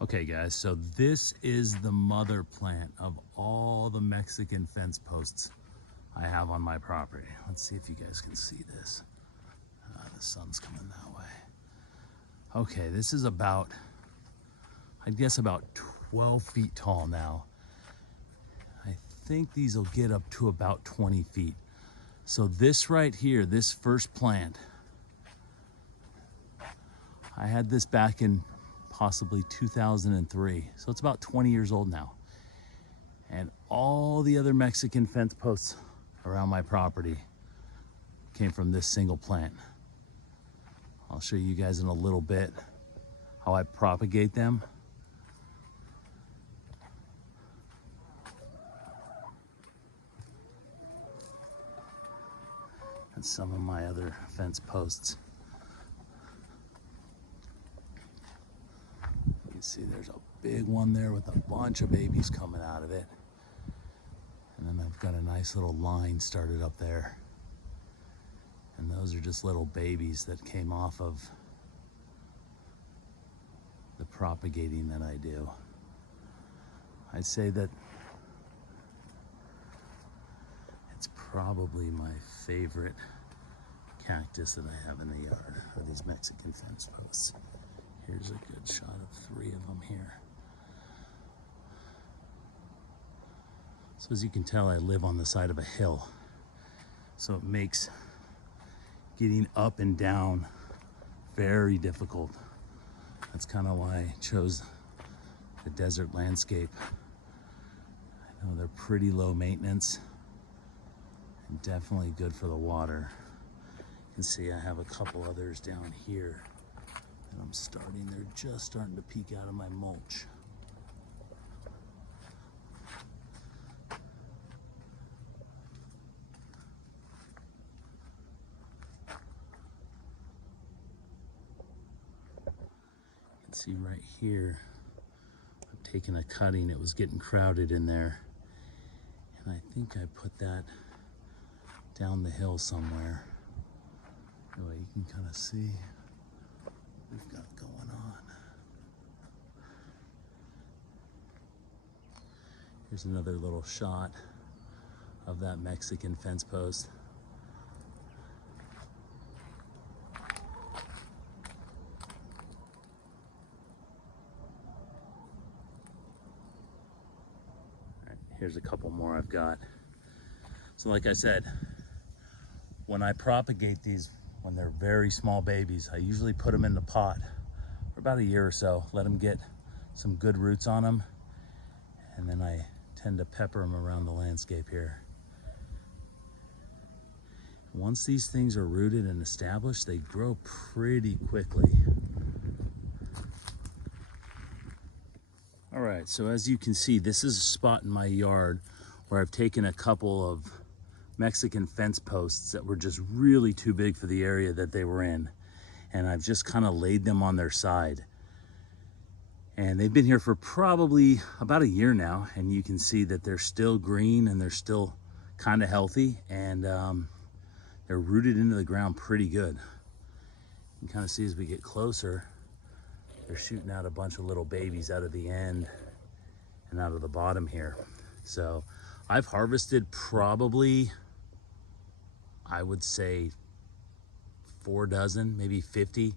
Okay guys, so this is the mother plant of all the Mexican fence posts I have on my property. Let's see if you guys can see this. The sun's coming that way. Okay, this is about, I'd guess about 12 feet tall now. I think these will get up to about 20 feet. So this right here, this first plant, I had this back in possibly 2003. So it's about 20 years old now. And all the other Mexican fence posts around my property came from this single plant. I'll show you guys in a little bit how I propagate them. And some of my other fence posts. You can see there's a big one there with a bunch of babies coming out of it. And then I've got a nice little line started up there. And those are just little babies that came off of the propagating that I do. I'd say that it's probably my favorite cactus that I have in the yard, are these Mexican fence posts. Here's a good shot of 3 of them here. So as you can tell, I live on the side of a hill. So it makes getting up and down very difficult. That's kind of why I chose the desert landscape. I know they're pretty low maintenance and definitely good for the water. You can see I have a couple others down here that I'm starting. They're just starting to peek out of my mulch. You can see right here, I've taken a cutting. It was getting crowded in there. And I think I put that down the hill somewhere. Anyway, you can kind of see what we've got going on. Here's another little shot of that Mexican fence post. All right, here's a couple more I've got. So like I said, when I propagate these, when they're very small babies, I usually put them in the pot for about a year or so, let them get some good roots on them, and then I tend to pepper them around the landscape here. Once these things are rooted and established, they grow pretty quickly. All right, so as you can see, this is a spot in my yard where I've taken a couple of Mexican fence posts that were just really too big for the area that they were in. And I've just kind of laid them on their side. And they've been here for probably about a year now. And you can see that they're still green and they're still kind of healthy. And they're rooted into the ground pretty good. You can kind of see as we get closer, they're shooting out a bunch of little babies out of the end and out of the bottom here. So I've harvested probably, I would say 4 dozen, maybe 50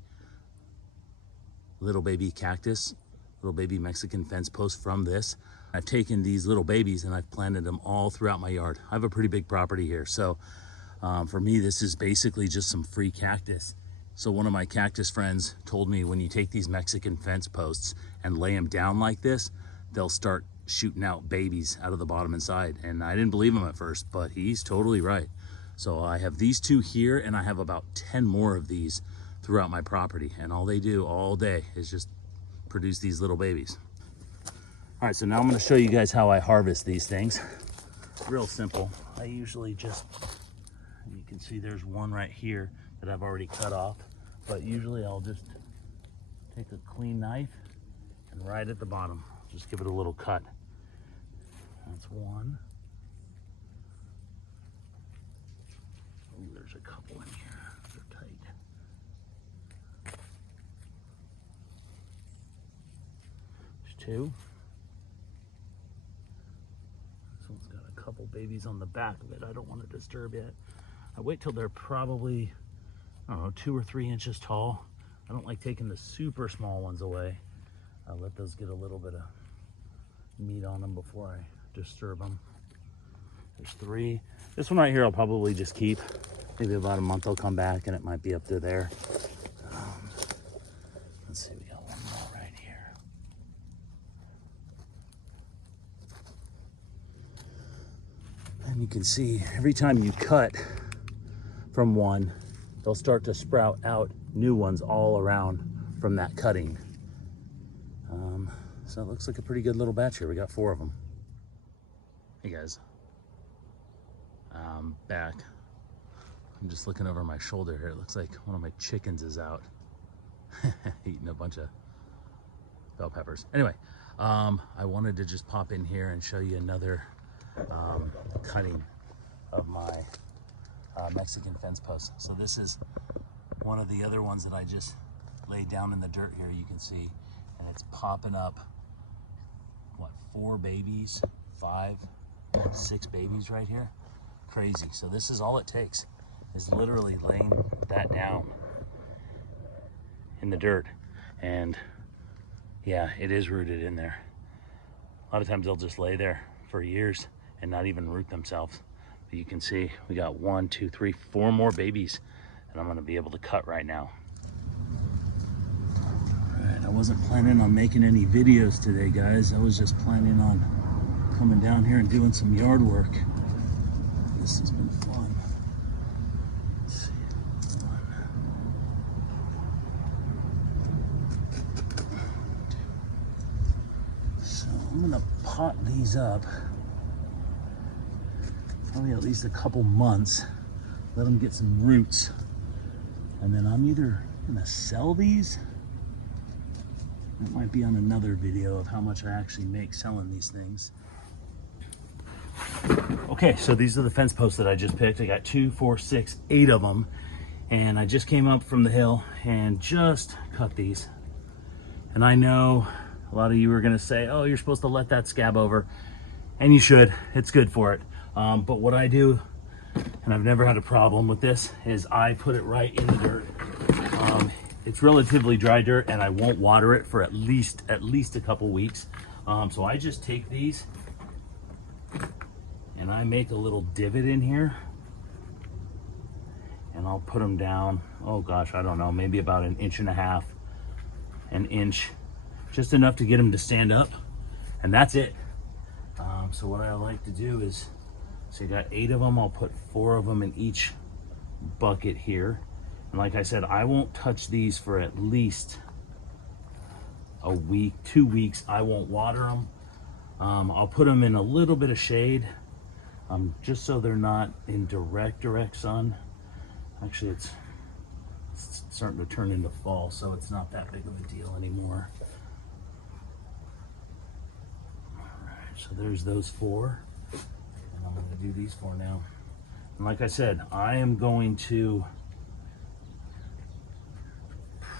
little baby cactus, little baby Mexican fence posts from this. I've taken these little babies and I've planted them all throughout my yard. I have a pretty big property here. So for me, this is basically just some free cactus. So one of my cactus friends told me when you take these Mexican fence posts and lay them down like this, they'll start shooting out babies out of the bottom and side. And I didn't believe him at first, but he's totally right. So I have these 2 here and I have about 10 more of these throughout my property. And all they do all day is just produce these little babies. All right, so now I'm gonna show you guys how I harvest these things. Real simple. I usually just, you can see there's one right here that I've already cut off, but usually I'll just take a clean knife and right at the bottom, just give it a little cut. That's one. Oh, there's a couple in here. They're tight. 2. This one's got a couple babies on the back of it. I don't want to disturb yet. I wait till they're probably, I don't know, 2 or 3 inches tall. I don't like taking the super small ones away. I'll let those get a little bit of meat on them before I disturb them. There's 3. This one right here I'll probably just keep. Maybe about a month I'll come back and it might be up to there. Let's see, we got one more right here. And you can see every time you cut from one, they'll start to sprout out new ones all around from that cutting. So it looks like a pretty good little batch here. We got 4 of them. Hey guys, I'm back. I'm just looking over my shoulder here. It looks like one of my chickens is out eating a bunch of bell peppers. Anyway, I wanted to just pop in here and show you another cutting of my Mexican fence post. So this is one of the other ones that I just laid down in the dirt here, you can see, and it's popping up, what, 4 babies, 5, 6 babies right here. Crazy. So this is all it takes, is literally laying that down in the dirt, and yeah, it is rooted in there. A lot of times they'll just lay there for years and not even root themselves. But you can see we got 1, 2, 3, 4 more babies that I'm gonna be able to cut right now. All right, I wasn't planning on making any videos today, guys. I was just planning on coming down here and doing some yard work. This has been fun. Let's see. 1, 2. So I'm gonna pot these up. Probably at least a couple months. Let them get some roots. And then I'm either gonna sell these. That might be on another video of how much I actually make selling these things. Okay, so these are the fence posts that I just picked. I got 2, 4, 6, 8 of them. And I just came up from the hill and just cut these. And I know a lot of you are gonna say, oh, you're supposed to let that scab over. And you should, it's good for it. But what I do, and I've never had a problem with this, is I put it right in the dirt. It's relatively dry dirt and I won't water it for at least a couple weeks. So I just take these and I make a little divot in here and I'll put them down, oh gosh, I don't know, maybe about 1.5 inches, an inch, just enough to get them to stand up, and that's it. So what I like to do is, so you got 8 of them, I'll put 4 of them in each bucket here. And like I said, I won't touch these for at least a week, 2 weeks. I won't water them. I'll put them in a little bit of shade, just so they're not in direct sun. Actually, it's starting to turn into fall, so it's not that big of a deal anymore. All right, so there's those 4. And I'm gonna do these 4 now. And like I said, I am going to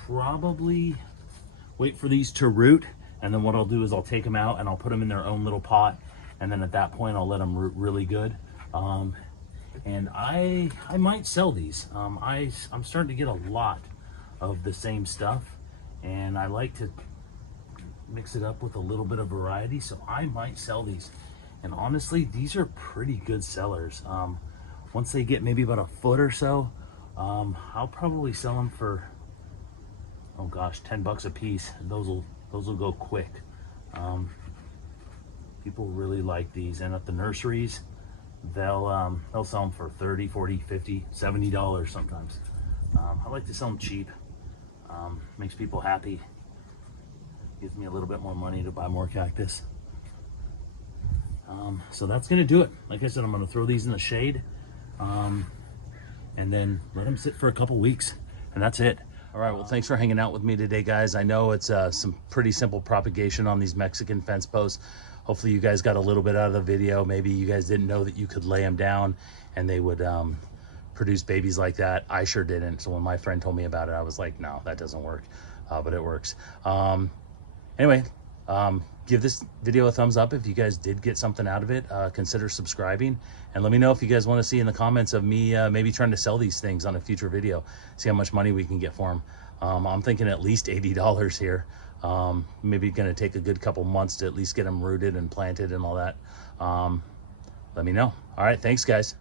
probably wait for these to root, and then what I'll do is I'll take them out and I'll put them in their own little pot, and then at that point I'll let them root really good. And I might sell these. I'm starting to get a lot of the same stuff, and I like to mix it up with a little bit of variety, so I might sell these. And honestly, these are pretty good sellers. Once they get maybe about a foot or so, I'll probably sell them for, oh gosh, $10 a piece. Those will go quick. People really like these, and at the nurseries, they'll sell them for $30, $40, $50, $70 sometimes. I like to sell them cheap. Makes people happy. Gives me a little bit more money to buy more cactus. So that's gonna do it. Like I said, I'm gonna throw these in the shade, and then let them sit for a couple weeks, and that's it. All right, well, thanks for hanging out with me today, guys. I know it's some pretty simple propagation on these Mexican fence posts. Hopefully you guys got a little bit out of the video. Maybe you guys didn't know that you could lay them down and they would produce babies like that. I sure didn't. So when my friend told me about it, I was like, no, that doesn't work, but it works. Anyway, Give this video a thumbs up if you guys did get something out of it. Consider subscribing, and let me know if you guys want to see in the comments of me maybe trying to sell these things on a future video, see how much money we can get for them. I'm thinking at least $80 here. Maybe gonna take a good couple months to at least get them rooted and planted and all that. Let me know. All right, thanks guys.